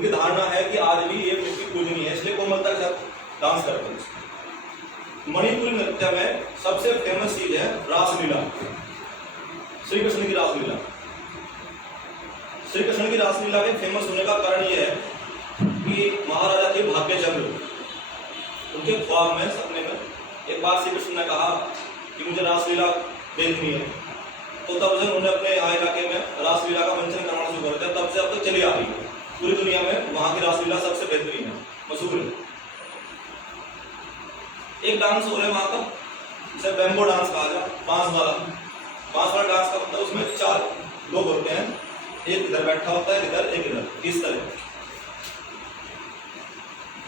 उनकी धारणा है कि आज भी ये मिट्टी पूजनीय है, इसलिए कोमलता के साथ डांस करते हैं। मणिपुरी नृत्य में सबसे फेमस चीज है रासलीला, श्री कृष्ण की रासलीला। श्री कृष्ण की रासलीला के फेमस होने का कारण यह है कि महाराजा थे भाग्यचंद्र, उनके ख्वाब में सपने में एक बार श्री कृष्ण ने कहा कि मुझे रासलीला देखनी है, तो तब से उन्होंने अपने यहाँ इलाके में रासलीला का मंचन करना शुरू कर दिया। तब से अब तक चली आ रही है, पूरी दुनिया में वहां की रासलीला सबसे बेहतरीन है, मशहूर है। एक डांस हो रहा है वहां का, जिसे बैम्बो डांस कहा जाए, बांस वाला डांस का मतलब उसमें 4 लोग होते हैं, एक इधर बैठा होता है, इधर एक इधर, इस तरह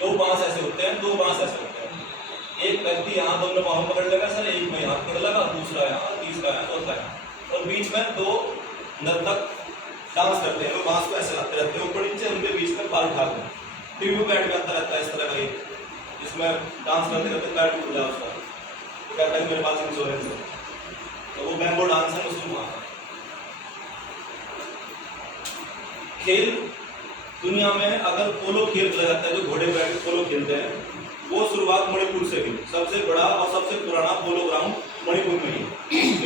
2 बांस ऐसे होते हैं, 2 बांस ऐसे होते हैं। एक व्यक्ति यहाँ दोनों बाहों पकड़ लेगा सर, एक में हाथ पकड़ लगा, दूसरा यहाँ, तीसरा यहाँ, चौथा यहाँ, और बीच में 2 नर्तक डांस करते हैं। वो बांस को ऐसे लाते रहते हैं ऊपर नीचे, उनके बीच में पैर उठाते हैं। टीवी में बैठ जाता रहता है इस तरह का, जिसमें डांस करते करते पैर टूट जाए उसका, तो कहता है मेरे पास इंश्योरेंस है। तो वो बैम्बो डांस है मुस्लिम वहां। खेल दुनिया में अगर पोलो खेल खेला जाता है, जो घोड़े बैठ के पोलो खेलते हैं, वो शुरुआत मणिपुर से हुई। सबसे बड़ा और सबसे पुराना पोलो ग्राउंड मणिपुर में ही,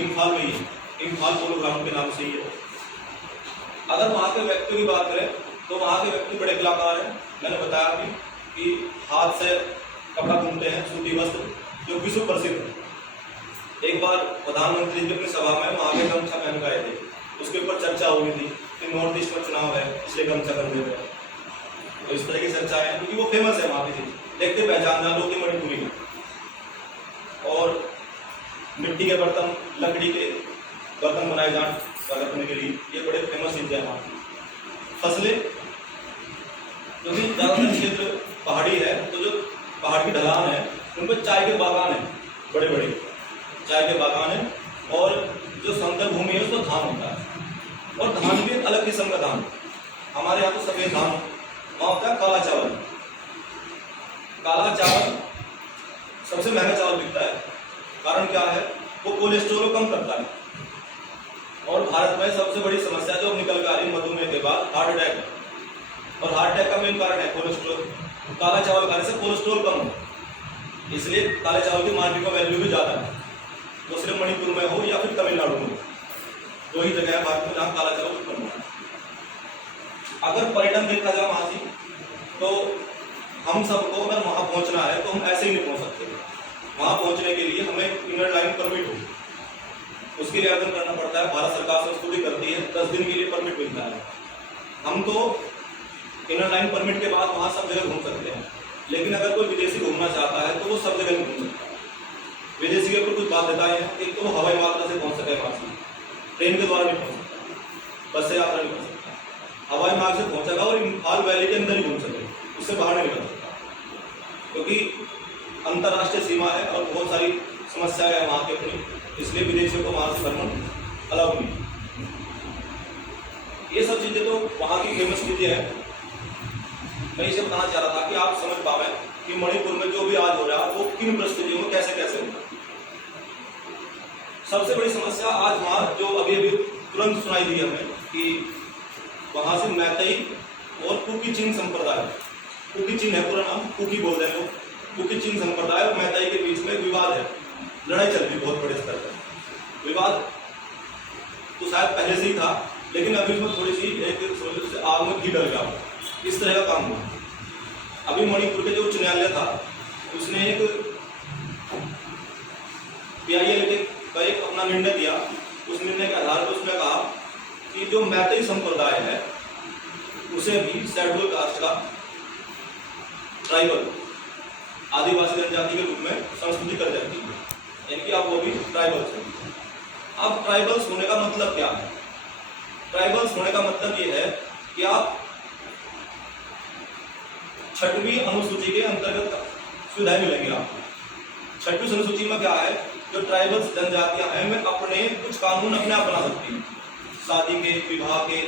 इम्फाल में ही, इम्फाल पोलो ग्राउंड के नाम से ही है। अगर वहां के व्यक्तियों की बात करें तो वहां के व्यक्ति बड़े कलाकार हैं। मैंने बताया अभी कि हाथ से कपड़ा बुनते हैं, सूती वस्त्र, जो विश्व प्रसिद्ध है। एक बार प्रधानमंत्री जी अपनी सभा में वहां के गमछा पहन के आए थे, उसके ऊपर चर्चा हुई थी कि नॉर्थ ईस्ट में चुनाव है इसलिए गमछा कर दे रहे हैं। तो इस तरह की चर्चा है क्योंकि वो फेमस है वहां की चीज, देखते पहचान जान लो कि मणिपुरी है। और मिट्टी के बर्तन, लकड़ी के बर्तन बनाए जाए स्वागत करने के लिए, ये बड़े फेमस चीजें हैं वहाँ की। फसलें, क्योंकि ज्यादातर क्षेत्र पहाड़ी है, तो जो पहाड़ की ढलान है उन पर चाय के बागान है, बड़े बड़े चाय के बागान है। और जो समतल भूमि है उसमें धान होता है, और धान भी एक अलग किस्म का धान। हमारे यहाँ तो सफेद धान, वहाँ होता है काला चावल। काला चावल सबसे महंगा चावल बिकता है, कारण क्या है, वो कोलेस्ट्रॉल को कम करता है। और भारत में सबसे बड़ी समस्या जो निकल कर आ रही मधुमेह के बाद हार्ट अटैक है, और हार्ट अटैक का मेन कारण है कोलेस्ट्रॉल। काला चावल खाने से कोलेस्ट्रॉल कम हो, इसलिए काले चावल की मार्केट का वैल्यू भी ज्यादा है। वो सिर्फ मणिपुर में हो या फिर तमिलनाडु में, 2 ही जगह है भारत में जहाँ काला चावल उत्पन्न होता है। अगर पर्यटन देखा जाए वहां से, तो हम सबको अगर वहां पहुंचना है तो हम ऐसे ही नहीं पहुंच सकते। वहां पहुंचने के लिए हमें इनर लाइन परमिट हो, उसके लिए आवेदन करना पड़ता है। भारत सरकार संस्तुति करती है, 10 दिन के लिए परमिट मिलता है। हम तो इनर लाइन परमिट के बाद वहां सब जगह घूम सकते हैं, लेकिन अगर कोई विदेशी घूमना चाहता है तो वो सब जगह घूम सकता है। विदेशी के ऊपर कुछ बाध्यताएं हैं, एक तो वो हवाई मार्ग से पहुंच सके वहां से, ट्रेन के द्वारा नहीं पहुंच सकता, बस से यात्रा नहीं पहुंच सकता। हवाई मार्ग से पहुंचेगा और इम्फाल वैली के अंदर ही घूम सके, उससे बाहर नहीं निकल सकता, क्योंकि अंतर्राष्ट्रीय सीमा है और बहुत सारी समस्याएं है वहां की अपनी, इसलिए विदेशियों को वहां से भ्रमण अलाउ नहीं। ये सब चीजें तो वहां की फेमस चीजें हैं। मैं इसे बताना चाह रहा था कि आप समझ पावे कि मणिपुर में जो भी आज हो रहा है वो किन परिस्थितियों में कैसे कैसे होगा। सबसे बड़ी समस्या आज वहां जो अभी तुरंत सुनाई दी हमें कि वहां से मैतेई और कुकी चिन संप्रदाय, कुकी चिन है पूरा नाम, कुकी बोल रहे हैं लोग, कुकी चिन संप्रदाय और मैतेई के बीच में विवाद है, लड़ाई चल रही बहुत बड़े स्तर पर। विवाद तो शायद पहले से ही था, लेकिन अभी उसमें थोड़ी सी एक आग में घी डल गया, इस तरह का काम हुआ। अभी मणिपुर के जो उच्च न्यायालय था उसने एक PIL का एक अपना निर्णय दिया। उस निर्णय के आधार पर उसने कहा कि जो मैतेई संप्रदाय है उसे भी शेड्यूल कास्ट का, ट्राइबल, आदिवासी जनजाति के रूप में संस्कृति कर जाती है, यानी कि आप वो भी ट्राइबल्स हैं। अब ट्राइबल्स होने का मतलब क्या है? ट्राइबल्स होने का मतलब ये है कि आप 6वीं अनुसूची के अंतर्गत सुविधाएं मिलेंगी आपको। 6वीं अनुसूची में क्या है, जो ट्राइबल्स जनजातियां हैं वे अपने कुछ कानून अपने आप बना सकती हैं, शादी के, विवाह के,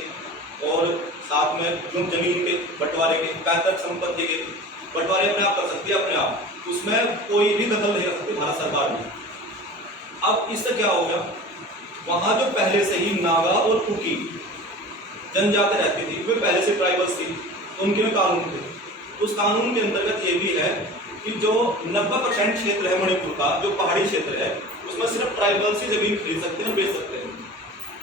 और साथ में जो जमीन के बंटवारे के, पैतृक संपत्ति के बंटवारे अपने आप कर सकती है अपने आप, उसमें कोई भी दखल नहीं रख सकती भारत सरकार में। अब इससे क्या हो गया, वहां जो पहले से ही नागा और कुकी जनजाति रहती थी वे पहले से ट्राइबल्स थी, तो उनके में कानून थे। उस कानून के अंतर्गत ये भी है कि जो 90% क्षेत्र है मणिपुर का, जो पहाड़ी क्षेत्र है, उसमें सिर्फ ट्राइबल्स ही जमीन खरीद सकते हैं, बेच सकते हैं।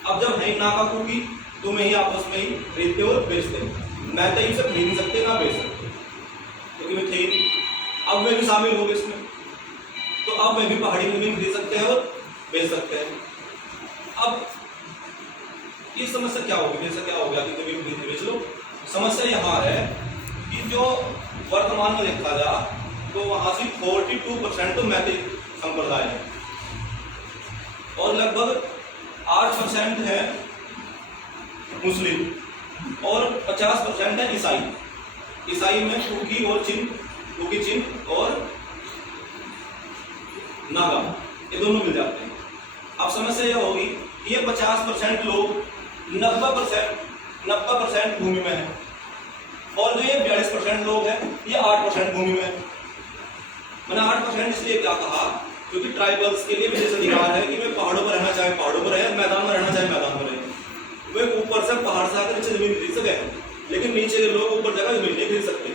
अब जब है नाका कुकी तो में ही आपस में ही खरीदते और बेचते हैं। मैतेई से खरीद नहीं सकते, ना बेच सकते, क्योंकि मैं थे ही नहीं। अब वे भी शामिल हो गए इसमें, तो अब वे भी पहाड़ी जमीन खरीद सकते हैं और बेच सकते हैं। अब ये समस्या क्या होगी? जैसा क्या हो गया कि जमीन खरीद बेच लो। समस्या यहाँ है कि जो वर्तमान में देखा जाए तो वहां से 42% तो मैतेई संप्रदाय है और लगभग 8% है मुस्लिम और 50% है ईसाई। ईसाई में कुकी और चिन और नागा, ये दोनों मिल जाते हैं। अब समस्या यह होगी कि ये 50% लोग 90% भूमि में है और जो ये 42% लोग हैं ये 8% भूमि में है। मैंने 8% इसलिए क्या कहा क्योंकि ट्राइबल्स के लिए विशेष अधिकार है कि वे पहाड़ों पर रहना चाहे पहाड़ों पर रहे, मैदान में रहना चाहे मैदान में रहे। वे ऊपर से पहाड़ से आकर नीचे जमीन खरीद सके, लेकिन नीचे के लोग ऊपर जगह जमीन नहीं खरीद सकते।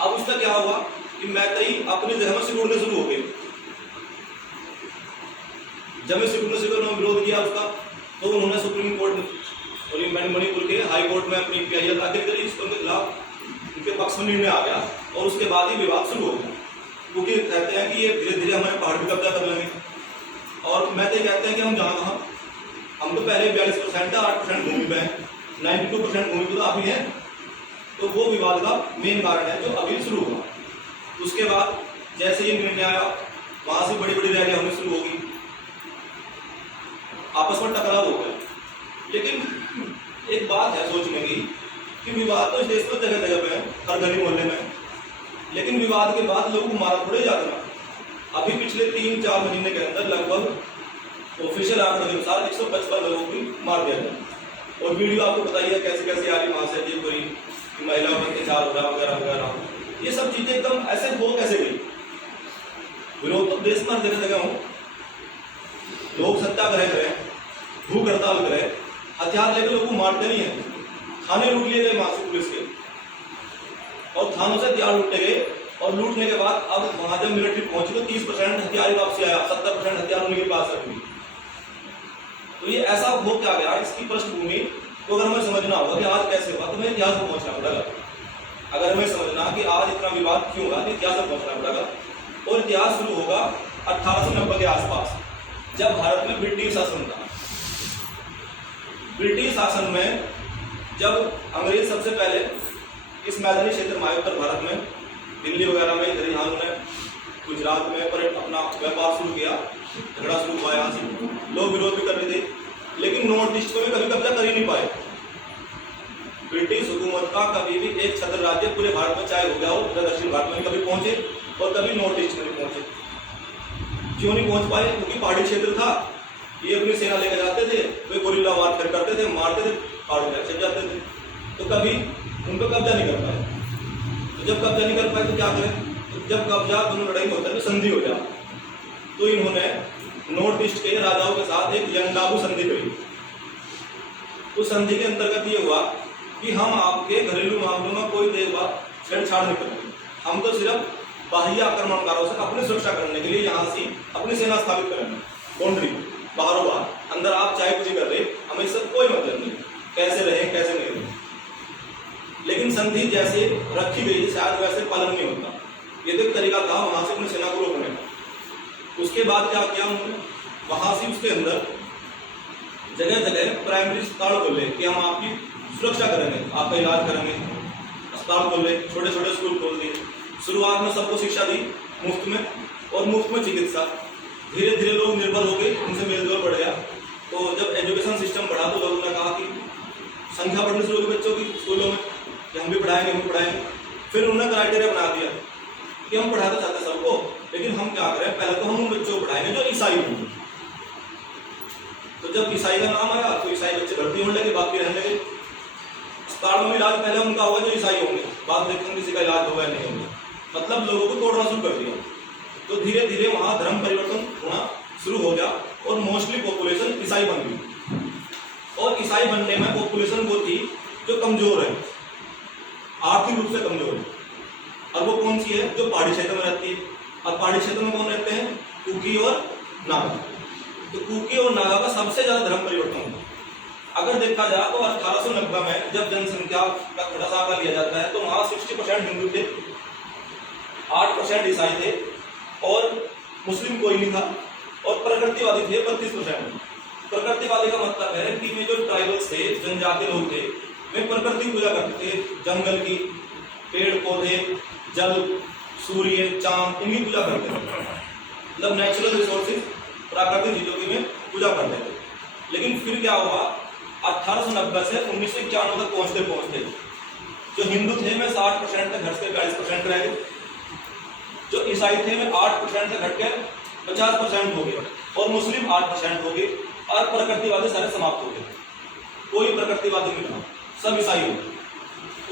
अब उसका क्या हुआ कि मैतेई अपनी जगह में सिकुड़ने शुरू हो गए। जब सिकुड़ने विरोध किया उसका, तो उन्होंने सुप्रीम कोर्ट और मणिपुर के हाई कोर्ट में अपनी PIL दाखिल करी। इसके खिलाफ उनके पक्ष में निर्णय आ गया और उसके बाद ही विवाद शुरू हो गया, क्योंकि कहते हैं कि ये धीरे धीरे हमारे पहाड़ भी कब्जा कर लेंगे और मैतेई कहते हैं कि हम जहाँ कहाँ, हम तो पहले 42% 8% भूमि पे हैं, 92% भूमि पे तो अभी है। तो वो विवाद का मेन कारण है जो अभी शुरू हुआ। उसके बाद जैसे ये निर्णय आया, वहां से बड़ी बड़ी रैलियां होनी शुरू होगी, आपस में टकराव हो गया। लेकिन एक बात है सोचने की कि विवाद तो इस देश में जगह जगह पे है, हर गली मोहल्ले में, लेकिन विवाद के बाद लोग मारा थोड़े जाते हैं। अभी पिछले 3-4 महीने के अंदर लगभग ऑफिशियल आंकड़े के अनुसार 155 लोगों को मार दिया गया और वीडियो आपको बताइए कैसे कैसे आ रही वहां से, ये कोई महिलाओं का अत्याचार हो रहा वगैरह वगैरह। ये सब चीजें एकदम ऐसे हो कैसे गई? विरोध तो देश में जगह जगह हो, लोग सत्याग्रह करें, भूख हड़ताल करें, हथियार लेकर लोगों को मारते नहीं है। थाने लूट लिए गए वहां से पुलिस के और थानों से हथियार लूटे गए और लूटने के बाद अब वहां जब मिलिट्री पहुंची तो 30% हथियार वापसी आया, 70% हथियार उनके पास रखी। तो ये ऐसा हो क्या गया? इसकी पृष्ठभूमि तो अगर हमें समझना होगा कि आज कैसे हुआ तो हमें इतिहास को पहुंचना पड़ेगा। अगर हमें समझना कि आज इतना विवाद क्यों हुआ तो इतिहास को पहुंचना पड़ेगा और इतिहास शुरू होगा 1890 के आसपास, जब भारत में ब्रिटिश शासन था। ब्रिटिश शासन में जब अंग्रेज सबसे पहले इस मैदानी क्षेत्र में आए, उत्तर भारत में, दिल्ली वगैरह में, इधर यहाँ उन्होंने गुजरात में पर अपना व्यापार शुरू किया, झगड़ा शुरू हुआ, यहाँ से लोग विरोध भी कर रहे थे, लेकिन नॉर्थ ईस्ट को भी कभी कब्जा कर ही नहीं पाए। ब्रिटिश हुकूमत का कभी भी एक छत्र राज्य पूरे भारत में चाहे हो गया हो, दक्षिण भारत में कभी पहुंचे और कभी नॉर्थ ईस्ट में नहीं पहुंचे। क्यों नहीं पहुंच पाए? क्योंकि पहाड़ी क्षेत्र था, ये अपनी सेना लेकर जाते थे, वे गोरिल्ला वार फिर करते थे, मारते थे, पहाड़ों में चल जाते थे, तो कभी उन पर कब्जा नहीं कर पाए। तो जब कब्जा नहीं कर पाए तो क्या करें? तो जब कब्जा दोनों लड़ाई में होता है तो संधि हो जाए। तो इन्होंने नॉर्थ ईस्ट के राजाओं के साथ एक यंगडाबू संधि करी। उस संधि के अंतर्गत ये हुआ कि हम आपके घरेलू मामलों में कोई देखभाल छेड़छाड़ नहीं करेंगे, हम तो सिर्फ बाह्य आक्रमणकारों से अपनी सुरक्षा करने के लिए यहाँ से अपनी सेना स्थापित करेंगे, बाउंड्री बाहरों बाहर, अंदर आप चाहे कुछ कर रहे, हमें इससे कोई मतलब नहीं, कैसे रहे कैसे नहीं रहे। लेकिन संधि जैसे रखी गई शायद वैसे पालन नहीं होता। ये तो एक तरीका था वहां से अपनी सेना को रोकने का। उसके बाद क्या किया उन्होंने? वहां से उसके अंदर जगह जगह प्राइमरी अस्पताल खोले कि हम आपकी सुरक्षा करेंगे, आपका इलाज करेंगे, अस्पताल खोले, छोटे छोटे स्कूल खोल दिए। शुरुआत में सबको शिक्षा दी मुफ्त में और मुफ्त में चिकित्सा। धीरे धीरे लोग निर्भर हो गए, उनसे मेलजोल बढ़ गया। तो जब एजुकेशन सिस्टम बढ़ा तो लोगों ने कहा कि संख्या बढ़ने शुरू हुई बच्चों की स्कूलों में कि हम भी पढ़ाएंगे। फिर उन्होंने क्राइटेरिया बना दिया कि हम पढ़ाते चाहते सबको, लेकिन हम क्या करें, पहले तो हम उन बच्चों को पढ़ाएंगे जो ईसाई होंगे। तो जब ईसाई का नाम आया तो ईसाई बच्चे भर्ती होने लगे, बाकी रहने लगे। अस्पताल में इलाज पहले उनका होगा जो ईसाई होंगे, बाद देखेंगे किसी का इलाज होगा नहीं होगा। मतलब लोगों को तोड़ना शुरू कर दिया। तो धीरे धीरे वहां धर्म परिवर्तन होना शुरू हो गया और मोस्टली पॉपुलेशन ईसाई बन गई। और ईसाई बनने में पॉपुलेशन वो थी जो कमजोर है, आर्थिक रूप से कमजोर है। और वो कौन सी है? जो पहाड़ी क्षेत्र में रहती है। और पहाड़ी क्षेत्र में कौन रहते हैं? कुकी और नागा। तो कुकी और नागा का सबसे ज्यादा धर्म परिवर्तन हुआ। अगर देखा जाए तो 1890 में जब जनसंख्या का थोड़ा सा आंकड़ा लिया जाता है तो वहां 60% हिंदू थे, 8% ईसाई थे और मुस्लिम कोई नहीं था, और प्रकृतिवादी थे 32%। प्रकृतिवादी का मतलब है कि वे जो ट्राइबल्स थे, जनजाति लोग थे, वे प्रकृति पूजा करते थे, जंगल की, पेड़ पौधे, जल, सूर्य, चांद, इनकी पूजा करते थे। मतलब नेचुरल रिसोर्सेज, प्राकृतिक चीजों की वे पूजा करते थे। लेकिन फिर क्या हुआ, 1890 से 1991 तक पहुंचते जो हिंदू थे वे 60% तक घट के 42% रह गए, जो ईसाई थे वे 8% तक घट के 50% हो गए, और मुस्लिम 8% हो गए, और प्रकृतिवादी सारे समाप्त हो गए। कोई प्रकृतिवादी नहीं था, सब ईसाई हो गए।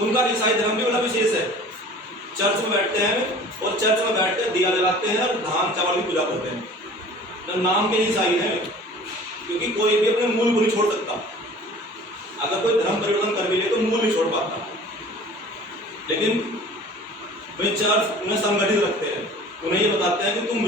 उनका ईसाई धर्म भी बड़ा विशेष है। चर्च में बैठते हैं और चर्च में बैठकर दिया जलाते हैं और धान चावल की पूजा करते हैं। तो नाम के ईसाई हैं, क्योंकि कोई भी अपने मूल को नहीं छोड़ सकता। अगर कोई धर्म परिवर्तन कर भी ले तो मूल नहीं छोड़ पाता। लेकिन वे चर्च उन्हें संगठित रखते हैं, उन्हें ये बताते हैं कि तुम